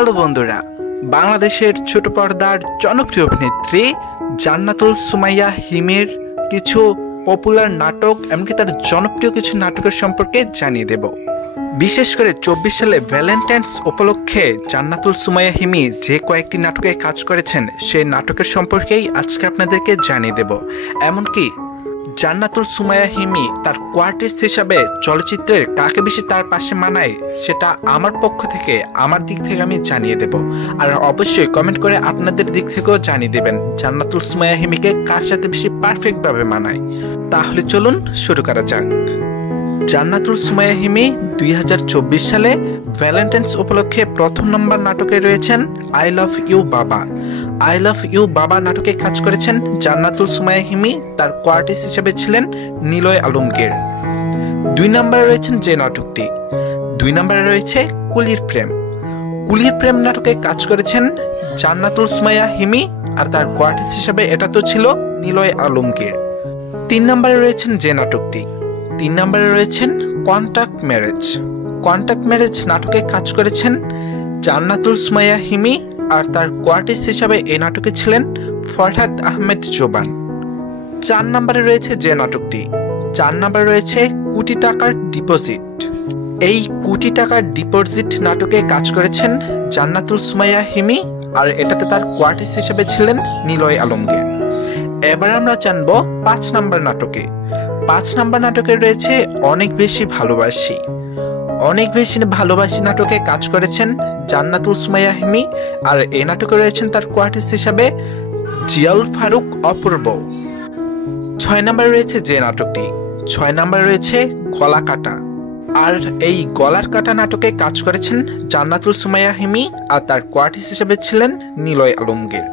Hello বন্ধুরা, বাংলাদেশের ছোট পর্দার জনপ্রিয় অভিনেত্রী জান্নাতুল সুমাইয়া হিমির কিছু পপুলার নাটক এমনকি তার জনপ্রিয় কিছু নাটকের সম্পর্কে জানিয়ে দেব। বিশেষ করে 24 সালে ভ্যালেন্টাইন্স উপলক্ষে জান্নাতুল সুমাইয়া হিমি যে কয়েকটি নাটকে কাজ করেছেন সেই নাটকের সম্পর্কেই আজকে আপনাদেরকে জানিয়ে দেব। এমনকি জান্নাতুল সুমাইয়া হিমি তার কোয়ার্টিস্ট হিসাবে চলচ্চিত্রের কাকে বেশি তার পাশে মানায় সেটা আমার পক্ষ থেকে আমার দিক থেকে আমি জানিয়ে দেব। আর অবশ্যই কমেন্ট করে আপনাদের দিক থেকেও জানিয়ে দেবেন জান্নাতুল সুমাইয়া হিমিকে কার সাথে বেশি পারফেক্টভাবে মানায়। তাহলে চলুন শুরু করা যাক। জান্নাতুল সুমাইয়া হিমি 2024 সালে ভ্যালেন্টাইন্স উপলক্ষে প্রথম নম্বর নাটকে রয়েছেন আই লাভ ইউ বাবা। আই লাভ ইউ বাবা নাটকে কাজ করেছেন জান্নাতুল সুমাইয়া হিমি, তার কোয়ার্টিস্ট হিসেবে ছিলেন নিলয় আলমগীর। 2 নম্বরে রয়েছেন যে নাটকটি, 2 নম্বরে রয়েছে কুলির প্রেম। কুলির প্রেম নাটকে কাজ করেছেন জান্নাতুল সুমাইয়া হিমি, আর তার কোয়ার্টিস্ট হিসেবে এটা তো ছিল নিলয় আলমগীর। 3 নম্বরে রয়েছেন যে নাটকটি, 3 নম্বরে রয়েছেন কন্ট্রাক্ট ম্যারেজ। কন্ট্রাক্ট ম্যারেজ নাটকে কাজ করেছেন জান্নাতুল সুমাইয়া হিমি, আর তার কোয়ার্টিস্ট হিসাবে এই নাটকে ছিলেন ফরহাদ আহমেদ জোবান। 4 নম্বরে রয়েছে যে নাটকটি, 4 নম্বরে রয়েছে কোটি টাকার ডিপোজিট। এই কোটি টাকার ডিপোজিট নাটকে কাজ করেছেন জান্নাতুল সুমাইয়া হিমি, আর এটাতে তার কোয়ার্টিস্ট হিসেবে ছিলেন নিলয় আলমগীর। এবার আমরা জানবো 5 নম্বর নাটকে। 5 নম্বর নাটকে রয়েছে অনেক বেশি ভালোবাসি। অনেক বেশি ভালোবাসি নাটকে কাজ করেছেন জান্নাতুল সুমাইয়া হিমি, আর এই নাটকে রয়েছেন তার কোয়ার্টিস্ট হিসাবে জিয়াউল ফারুক অপূর্ব। 6 নম্বরে রয়েছে যে নাটকটি, 6 নম্বরে রয়েছে গলা কাটা। আর এই গলার কাটা নাটকে কাজ করেছেন জান্নাতুল সুমাইয়া হিমি, আর তার কোয়ার্টিস্ট হিসাবে ছিলেন নিলয় আলমগীর।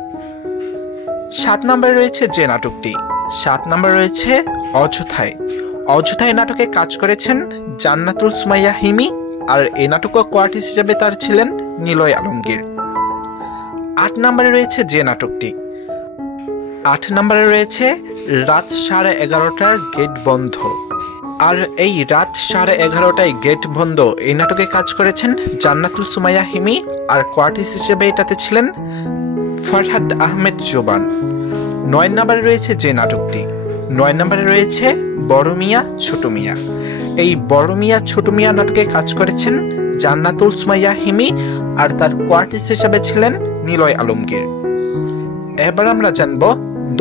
7 নম্বরে রয়েছে যে নাটকটি, 7 নম্বরে রয়েছে অযথায়। অযথায় নাটকে কাজ করেছেন জান্নাতুল সুমাইয়া হিমি, আর এই নাটকে কোয়ার্টিস্ট হিসেবে তার ছিলেন নিলয় আলমগীর। 8 নম্বরে রয়েছে যে নাটকটি, 8 নম্বরে রয়েছে রাত 11:30টার গেট বন্ধ। আর এই রাত 11:30টায় গেট বন্ধ এই নাটকে কাজ করেছেন জান্নাতুল সুমাইয়া হিমি, আর কোয়ার্টিস্ট হিসেবে এটাতে ছিলেন ফরহাদ আহমেদ জোবান। 9 নম্বরে রয়েছে যে নাটকটি, 9 নম্বরে রয়েছে বড় মিয়া ছোট মিয়া। এই বড় মিয়া ছোট মিয়া নাটকে কাজ করেছেন জান্নাতুল সুমাইয়া হিমি, আর তার কোয়ার্টিস্ট হিসেবে ছিলেন নিলয় আলমগীর। এবার আমরা জানবো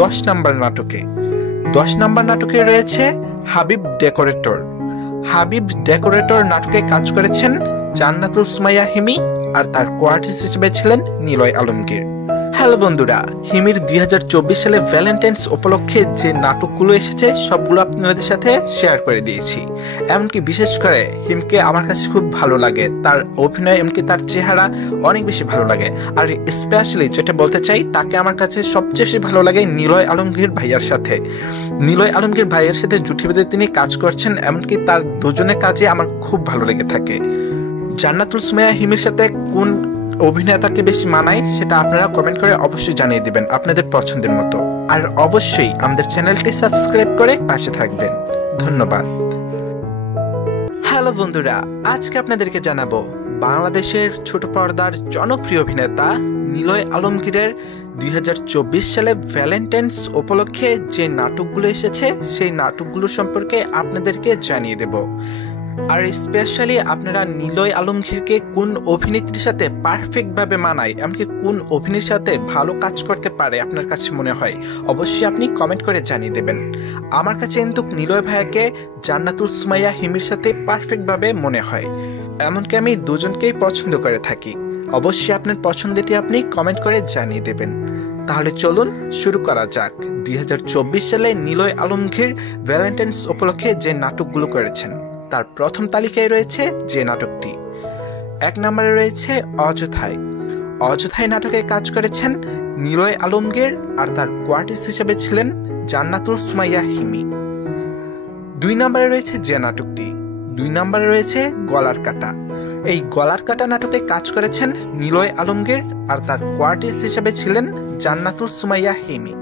10 নম্বর নাটকে। 10 নম্বর নাটকে রয়েছে হাবিব ডেকোরেটর। হাবিব ডেকোরেটর নাটকে কাজ করেছেন জান্নাতুল সুমাইয়া হিমি, আর তার কোয়ার্টিস্ট হিসেবে ছিলেন নিলয় আলমগীর। হ্যালো বন্ধুরা, হিমির 2024 সালে ভ্যালেন্টাইন্স উপলক্ষে যে নাটকগুলো এসেছে সবগুলো আপনাদের সাথে শেয়ার করে দিয়েছি। এমনকি বিশেষ করে হিমকে আমার কাছে খুব ভালো লাগে, তার অভিনয় এমনকি তার চেহারা অনেক বেশি ভালো লাগে। আর স্পেশালি যেটা বলতে চাই, তাকে আমার কাছে সবচেয়ে বেশি ভালো লাগে নিলয় আলমগীর ভাইয়ার সাথে। নিলয় আলমগীর ভাইয়ের সাথে জুটি বেঁধে তিনি কাজ করছেন, এমনকি তার দুজনের কাজে আমার খুব ভালো লেগে থাকে। জান্নাতুল সুমাইয়া হিমির সাথে কোন অভিনেতাকে বেশি মানায় সেটা আপনারা কমেন্ট করে অবশ্যই জানিয়ে দিবেন আপনাদের পছন্দের মতো। আর অবশ্যই আমাদের চ্যানেলটি সাবস্ক্রাইব করে পাশে থাকবেন। ধন্যবাদ। হ্যালো বন্ধুরা, আজকে আপনাদেরকে জানাবো বাংলাদেশের ছোট পর্দার জনপ্রিয় অভিনেতা নিলয় আলমগীরের 2024 সালে ভ্যালেন্টাইন্স উপলক্ষে যে নাটকগুলো এসেছে সেই নাটকগুলো সম্পর্কে আপনাদেরকে জানিয়ে দেব। আর স্পেশালি আপনারা নিলয় আলমগীরকে কোন অভিনেত্রীর সাথে পারফেক্টভাবে মানায়, এমনকি কোন অভিনেত্রীর সাথে ভালো কাজ করতে পারে আপনার কাছে মনে হয়, অবশ্যই আপনি কমেন্ট করে জানিয়ে দেবেন। আমার কাছে কিন্তু নিলয় ভাইয়াকে জান্নাতুল সুমাইয়া হিমির সাথে পারফেক্টভাবে মনে হয়, এমনকি আমি দুজনকেই পছন্দ করে থাকি। অবশ্যই আপনার পছন্দটি আপনি কমেন্ট করে জানিয়ে দেবেন। তাহলে চলুন শুরু করা যাক 2024 সালে নিলয় আলমগীর ভ্যালেন্টাইন্স উপলক্ষে যে নাটকগুলো করেছেন। তার প্রথম তালিকায় রয়েছে যে নাটকটি। 1 নম্বরে রয়েছে অযথায়। অযথায় নাটকে কাজ করেছেন নিলয় আলমগীর, আর তার কোয়ার্টিস্ট হিসেবে ছিলেন জান্নাতুল সুমাইয়া হিমি। 2 নম্বরে রয়েছে যে নাটকটি, 2 নম্বরে রয়েছে গলার কাটা। এই গলার কাটা নাটকে কাজ করেছেন নিলয় আলমগীর, আর তার কোয়ার্টিস্ট হিসেবে ছিলেন জান্নাতুল সুমাইয়া হিমি।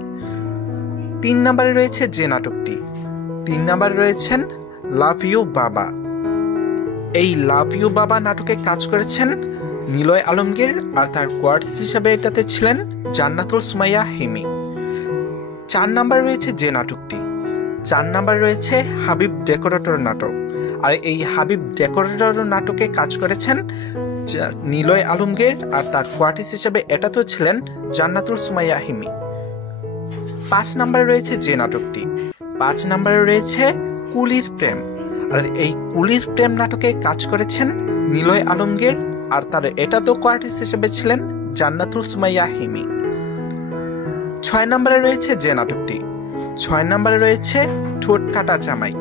3 নম্বরে রয়েছে যে নাটকটি, 3 নম্বরে রয়েছেন লাভ ইউ বাবা। এই লাভ ইউ বাবা নাটকে কাজ করেছেন নিলয় আলমগীর, আর তার কোয়ার্টিস হিসাবে এটাতে ছিলেন জান্নাতুল সুমাইয়া হিমি। 4 নাম্বার রয়েছে যে নাটকটি, 4 নাম্বার রয়েছে হাবিব ডেকোরেটর নাটক। আর এই হাবিব ডেকোরেটর নাটকে কাজ করেছেন নিলয় আলমগীর, আর তার কোয়ার্টিস হিসাবে এটাতেও ছিলেন জান্নাতুল সুমাইয়া হিমি। 5 নাম্বারে রয়েছে যে নাটকটি, 5 নাম্বারে রয়েছে কুলির প্রেম। আর এই কুলির প্রেম নাটকে কাজ করেছেন নিলয় আলমগীর, আর তার এটাতেও কোয়ার্টিস হিসেবে ছিলেন জান্নাতুল সুমাইয়া হিমি। 6 নাম্বারে রয়েছে যে নাটকটি, 6 নাম্বারে রয়েছে ঠোঁট কাটা জামাই।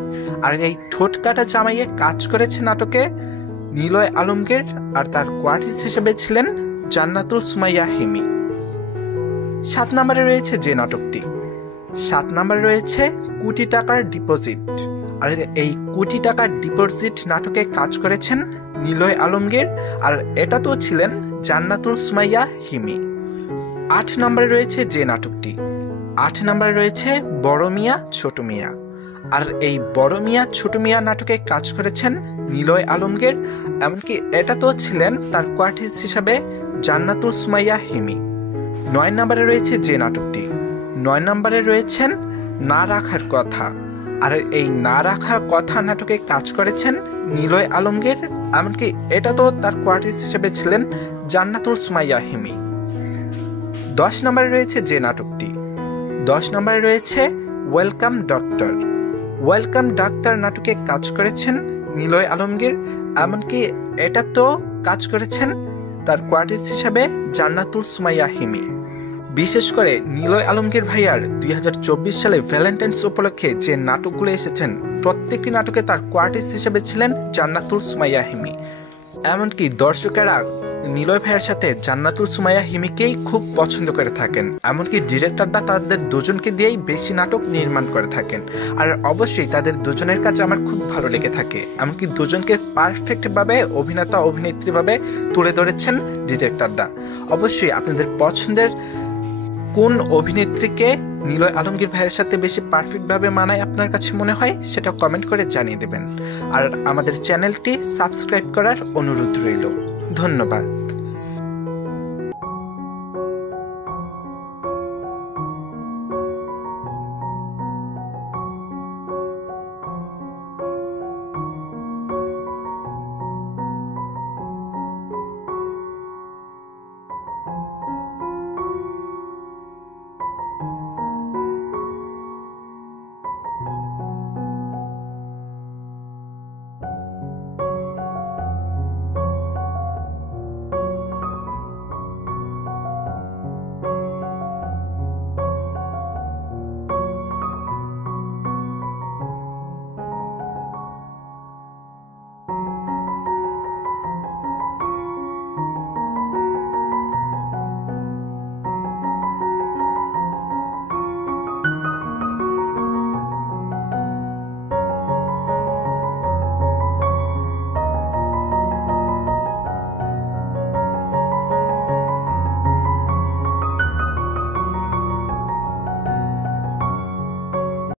আর এই ঠোঁট কাটা জামাইয়ে কাজ করেছে নাটকে নিলয় আলমগীর, আর তার কোয়ার্টিস হিসেবে ছিলেন জান্নাতুল সুমাইয়া হিমি। 7 নাম্বারে রয়েছে যে নাটকটি, 7 নাম্বারে রয়েছে কোটি টাকার ডিপোজিট। আর এই কোটি টাকার ডিপোজিট নাটকে কাজ করেছেন নিলয় আলমগীর, আর এটাতেও ছিলেন জান্নাতুল সুমাইয়া হিমি। 8 নাম্বারে রয়েছে যে নাটকটি, 8 নাম্বারে রয়েছে বড় মিয়া ছোট মিয়া। আর এই বড় মিয়া ছোট মিয়া নাটকে কাজ করেছেন নিলয় আলমগীর, এমনকি এটাতেও ছিলেন তার কোয়ার্টিস হিসাবে জান্নাতুল সুমাইয়া হিমি। 9 নাম্বারে রয়েছে যে নাটকটি, 9 নাম্বারে রয়েছেন না রাখার কথা। আর এই না রাখার কথা নাটকে কাজ করেছেন নিলয় আলমগীর, এমনকি এটাতেও তার কোয়ার্টিস হিসেবে ছিলেন জান্নাতুল সুমাইয়া হিমি। 10 নাম্বারে রয়েছে যে নাটকটি, 10 নাম্বারে রয়েছে ওয়েলকাম ডক্টর। ওয়েলকাম ডাক্তার নাটকে কাজ করেছেন নিলয় আলমগীর, এমনকি এটাতেও কাজ করেছেন তার কোয়ার্টিস হিসাবে জান্নাতুল সুমাইয়া হিমি। বিশেষ করে নিলয় আলমগীর ভাইয়ার 2024 সালে ভ্যালেন্টাইন্স উপলক্ষে যে নাটকগুলো এসেছেন প্রত্যেকটি নাটকে তার কোয়ার্টিস হিসেবে ছিলেন জান্নাতুল সুমাইয়া হিমি। এমনকি দর্শকেরা নিলয় ভাইয়ের সাথে জান্নাতুল সুমাইয়া হিমিকেই খুব পছন্দ করে থাকেন, এমনকি ডিরেক্টররা তাদের দুজনকে দিয়েই বেশি নাটক নির্মাণ করে থাকেন। আর অবশ্যই তাদের দুজনের কাজ আমার খুব ভালো লেগে থাকে, এমনকি দুজনকে পারফেক্টভাবে অভিনেতা অভিনেত্রীভাবে তুলে ধরেছেন ডিরেক্টররা। অবশ্যই আপনাদের পছন্দের কোন অভিনেত্রীকে নিলয় আলমগীর ভাইয়ের সাথে বেশি পারফেক্টভাবে মানায় আপনার কাছে মনে হয় সেটা কমেন্ট করে জানিয়ে দেবেন। আর আমাদের চ্যানেলটি সাবস্ক্রাইব করার অনুরোধ রইল। ধন্যবাদ।